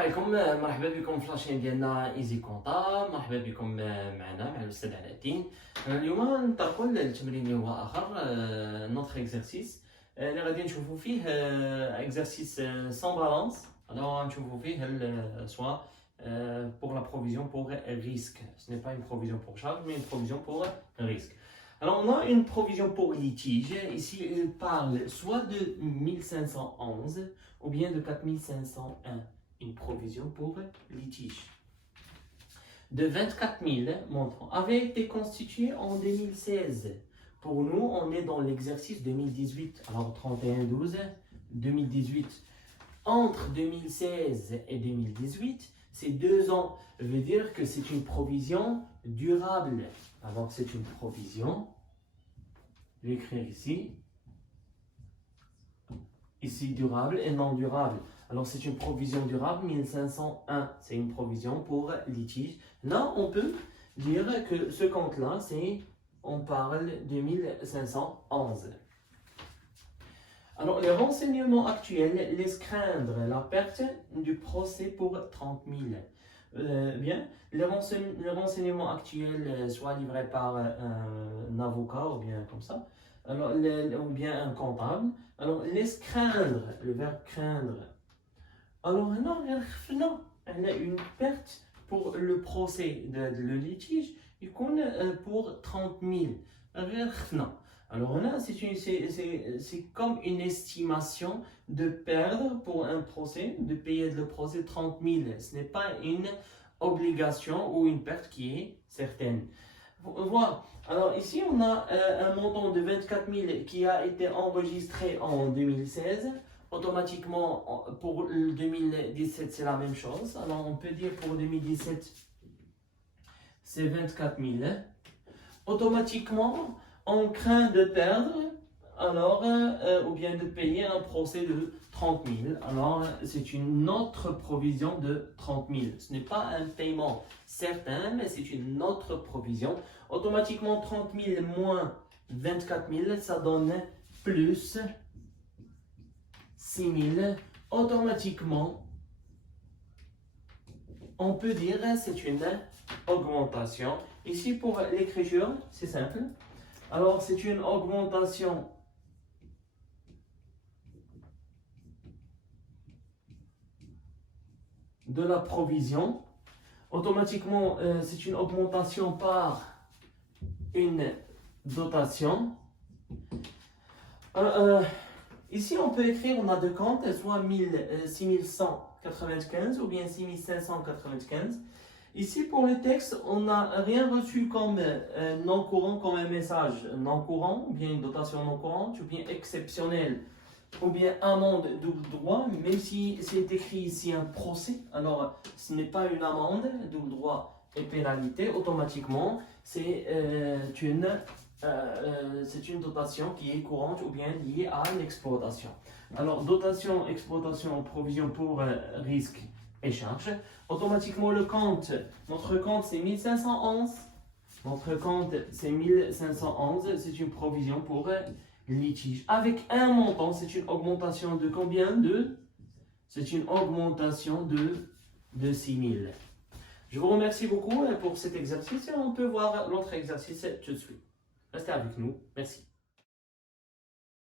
عليكم. مرحبا بكم في لاشين ديالنا ايزي كونطا. مرحبا بكم معنا مع الاستاذ علاء الدين. اليوم ننطلقوا للتمرين اللي هو اخر نوتر اكزرسيس اللي غادي نشوفوا فيه اكزرسيس سون بالانس. غنشوفوا فيه سوا pour la provision pour risque. Ce n'est pas une provision pour charge, mais une provision pour risque. Alors, on a une provision pour litige. Ici, il parle soit de 1511 ou bien de 4501. Une provision pour litige. De 24 000 montants avait été constitué en 2016. Pour nous, on est dans l'exercice 2018. Alors, 31-12, 2018. Entre 2016 et 2018, c'est 2 ans. Ça veut dire que c'est une provision durable. Alors, c'est une provision. Je vais écrire ici. Ici, durable et non durable. Alors, c'est une provision durable, 1501. C'est une provision pour litige. Là, on peut dire que ce compte-là, on parle de 1511. Alors, les renseignements actuels laissent craindre la perte du procès pour 30 000. Bien, les renseignements actuels, soit livrés par un avocat ou bien comme ça, alors, ou bien un comptable, alors laisse craindre, le verbe craindre. Alors, non, elle a une perte pour le procès, le litige, pour 30 000. Non. Alors là, c'est comme une estimation de perdre pour un procès, de payer le procès 30 000. Ce n'est pas une obligation ou une perte qui est certaine. Voilà. Alors ici, on a un montant de 24 000 qui a été enregistré en 2016. Automatiquement, pour le 2017, c'est la même chose. Alors on peut dire pour 2017, c'est 24 000. Automatiquement, on craint de perdre, alors, ou bien de payer un procès de 30 000. Alors, c'est une autre provision de 30 000. Ce n'est pas un paiement certain, mais c'est une autre provision. Automatiquement, 30 000 moins 24 000, ça donne plus 6 000. Automatiquement, on peut dire que c'est une augmentation. Ici, pour l'écriture, c'est simple. Alors, c'est une augmentation de la provision. Automatiquement, c'est une augmentation par une dotation. Ici, on peut écrire, on a deux comptes, soit 6195 ou bien 6595. Ici, pour le texte, on n'a rien reçu comme non courant, comme un message non courant, ou bien une dotation non courante, ou bien exceptionnelle, ou bien amende double droit, même si c'est écrit ici un procès, alors ce n'est pas une amende, double droit et pénalité, automatiquement, c'est une dotation qui est courante ou bien liée à l'exploitation. Alors, dotation, exploitation, provision pour risque et charge. Automatiquement, le compte, notre compte c'est 1511. Notre compte c'est 1511, c'est une provision pour litige. Avec un montant, c'est une augmentation de combien de? C'est une augmentation de 6 000. Je vous remercie beaucoup pour cet exercice et on peut voir l'autre exercice tout de suite. Restez avec nous. Merci.